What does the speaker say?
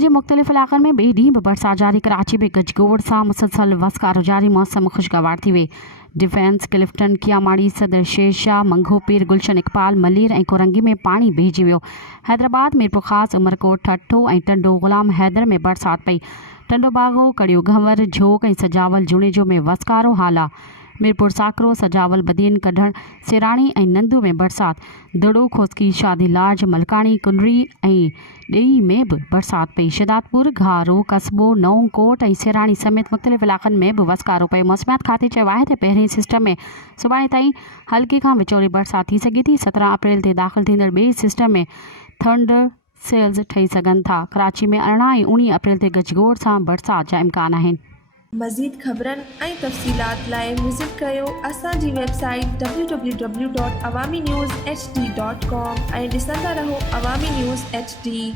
जे मुख़्तलिफ़ इलाक़नि में ॿिए ॾींहुं बि बरसाति जारी। कराची में गजगोड़ सां मुसलसल वसकारो जारी, मौसम ख़ुशगवार थी वई। डिफेंस क्लिफ्टन, कियामाड़ी, सदर शेरशाह, मंगोपीर, गुलशन इकबाल, मलीर ऐं कोरंगी में पाणी भीजी वियो। हैदराबाद, मीरपुर ख़ास, उमरकोट, ठठो ऐं टंडो, ग़ुलाम हैदर में बरसाति पई। टंडो बागो, कड़ियो घंवर, झोक ऐं सजावल, जुणेजो में वसकारो हाल आहे। मीरपुर, साकरो, सजावल, बदीन, कढण, सिराणी ऐं नंदू में बरसाति। दड़ो, खोस्की, शादी लाज, मलकाणी, कुनरी ऐं ॾेई में बि बरसाति पई। शिदातपुर, घारो, कस्बो, नओंकोट ऐं सिराणी समेत मुख़्तलिफ़ इलाक़नि में बि वसकारो पियो। मौसमियात खाते चयो आहे त पहिरें सिस्टम में सुभाणे ताईं हल्के खां विचोले बरसाति थी सघे थी। 17 अप्रैल ते दाख़िल थींदड़ ॿिए सिस्टम में थंडर सेल्स ठही सघनि था। कराची में 18 ऐं 19 अप्रैल ते गजगोड़ सां बरसाति जा इम्कान आहिनि। मज़ीद ख़बरनि ऐं तफ़सीलात लाइ विज़िट कयो असांजी वेबसाइट www.awamiNewsHD.com ऐं ॾिसंदा रहो अवामी न्यूज़ HD।